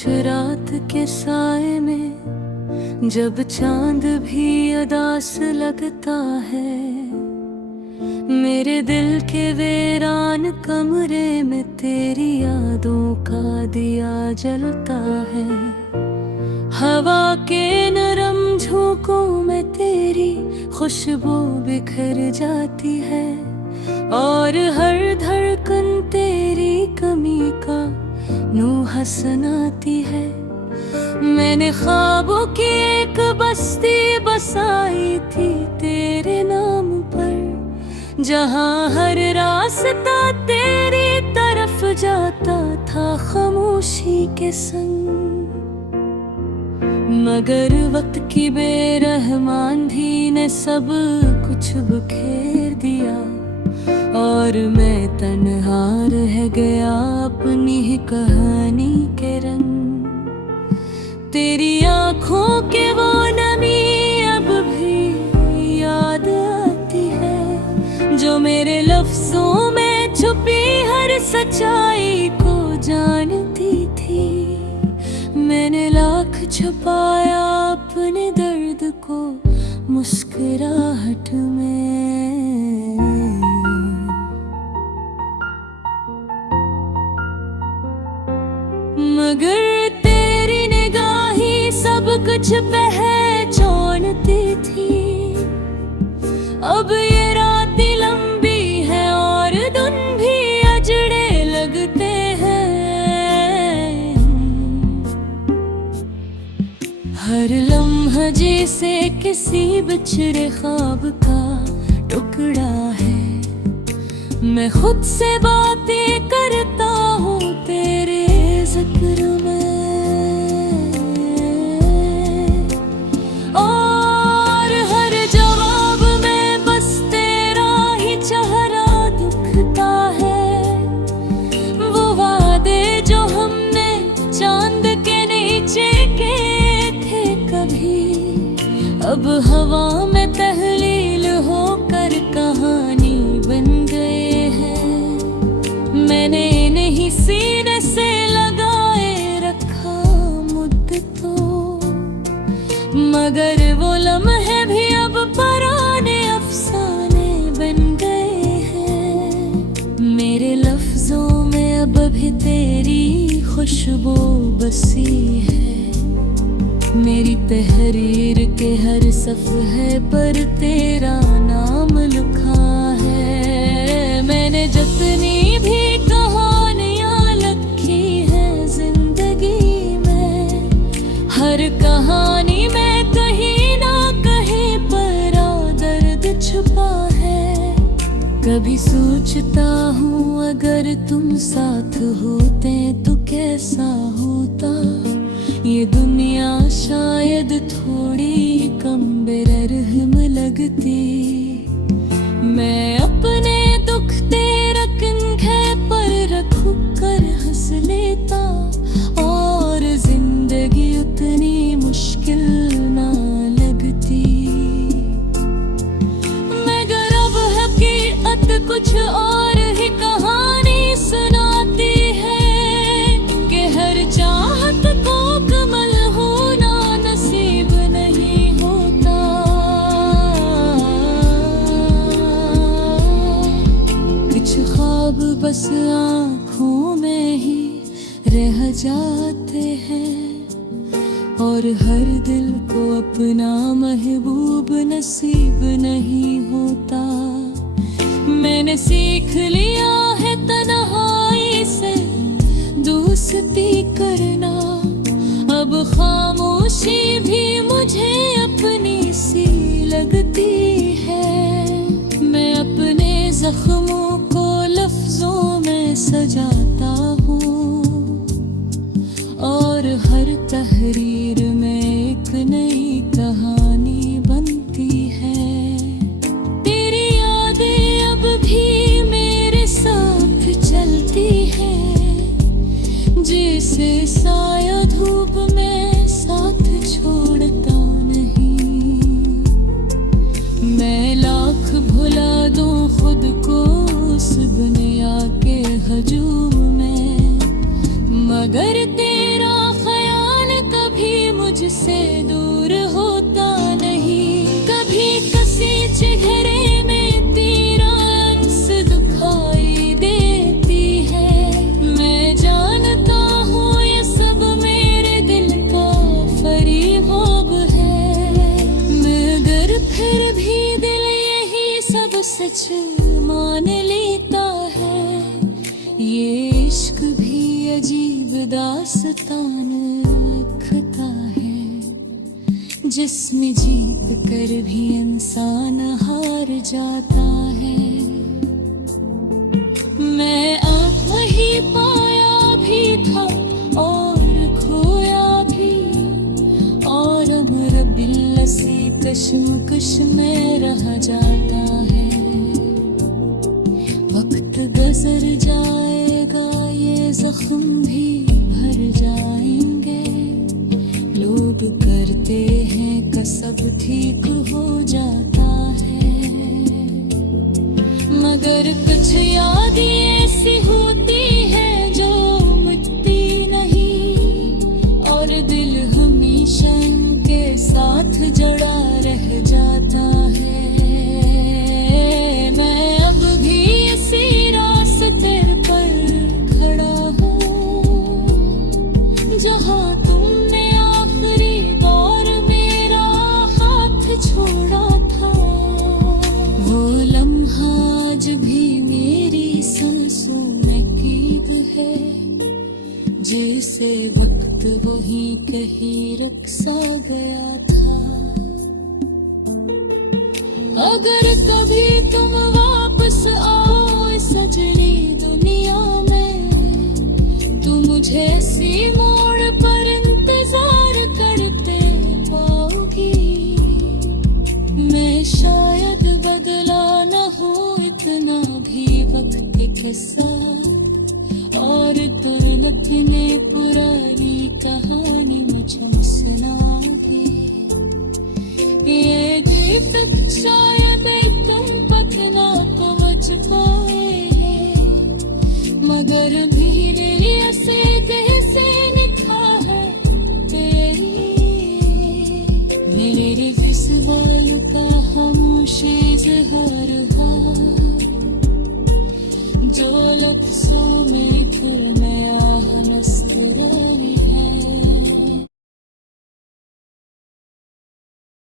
कुछ रात के साए में जब चांद भी अदास लगता है, मेरे दिल के वीरान कमरे में तेरी यादों का दिया जलता है। हवा के नरम झोंकों में तेरी खुशबू बिखर जाती है, और हर धड़कन तेरी कमी का नूह सुनाती है। मैंने ख्वाबों की एक बस्ती बसाई थी तेरे नाम पर, जहाँ हर रास्ता तेरी तरफ जाता था खामोशी के संग। मगर वक्त की बेरहमान धी ने सब कुछ बिखेर दिया, और मैं तन्हा रह गया अपनी ही कहानी के रंग। तेरी आँखों के वो नमी अब भी याद आती है, जो मेरे लफ्जों में छुपी हर सच्चाई को जानती थी। मैंने लाख छुपाया अपने दर्द को मुस्कुराहट में, मगर तेरी निगाह ही सब कुछ पहचानती थी। अब ये रातें लंबी है और दिन भी अजड़े लगते हैं। हर लम्हा जैसे किसी बिछड़े ख्वाब का टुकड़ा है। मैं खुद से बातें करता हूँ तेरे जिक्र में, और हर जवाब में बस तेरा ही चेहरा दिखता है। वो वादे जो हमने चांद के नीचे के थे कभी, अब हवा में तहलील होकर कहानी बन गए हैं। मैंने इन्हीं सीने से मगर वो लम्हे भी अब पुराने अफसाने बन गए हैं। मेरे लफ्जों में अब भी तेरी खुशबू बसी है। मेरी तहरीर के हर सफ़हे पर तेरा नाम लिखा है। मैंने जितनी भी कहानियाँ लिखी हैं जिंदगी में, हर कहानी में कहीं ना कहीं पर दर्द छुपा है। कभी सोचता हूँ अगर तुम साथ होते तो कैसा होता। ये दुनिया शायद थोड़ी कम बेरहम लगती। मैं अपने दुख तेरा कंधे पर रख कर हंस लेता, और जिंदगी उतनी मुश्किल ना लगती। मगर अब हकीकत कुछ और ही कहानी सुनाती है, कि हर चाहत को कमल होना नसीब नहीं होता। कुछ ख्वाब बस आँखों में ही रह जाते हैं, और हर दिल को अपना महबूब नसीब नहीं होता। मैंने सीख लिया है तन्हाई से दोस्ती करना। अब खामोशी भी मुझे अपनी सी लगती है। मैं अपने जख्मों को लफ्जों में सजाता हूँ, और हर तहरीर में एक नई कहानी बनती है। तेरी यादें अब भी मेरे साथ चलती हैं, जिसे से दूर होता नहीं। कभी कसी चेहरे में तेरा अंश दिखाई देती है। मैं जानता हूँ ये सब मेरे दिल का फरीब है, मगर फिर भी दिल यही सब सच मान लेता है। ये इश्क भी अजीब दास्तान लिखता है, जिसमें जीत कर भी इंसान हार जाता है। मैं आप वही पाया भी था और खोया भी, और अमर बिल्लसी कश्मकश में रह जाता है। वक्त गुजर जाएगा, ये जख्म भी भर जाएंगे। लोग करते हैं कसब ठीक हो जाता है, मगर कुछ याद ऐसी होती है जो मिटती नहीं, और दिल हमेशा उनके साथ जड़ा रह जाता है। मैं अब भी इसी रास्ते पर खड़ा हूँ, जहाँ तुमने आखिरी बार मेरा हाथ छोड़ा था। वो लम्हा आज भी मेरी सांसों में कैद है, जैसे वक्त वही कहीं रुक सा गया था। अगर कभी तुम वापस आओ इस सजनी दुनिया में, तो मुझे इसी मोड़ पर इंतजार करते पाओगी। मैं शायद बदला न हूँ इतना भी वक्त के साथ, और तुरंत ने पुरानी कहानी मुझे सुनाओगी। ये गीत शायद तुम पतना पहुँच पाए, मगर मेरे से कैसे निभा है मेरे विश्वास का खामोश इज़हार, जो लफ्ज़ों में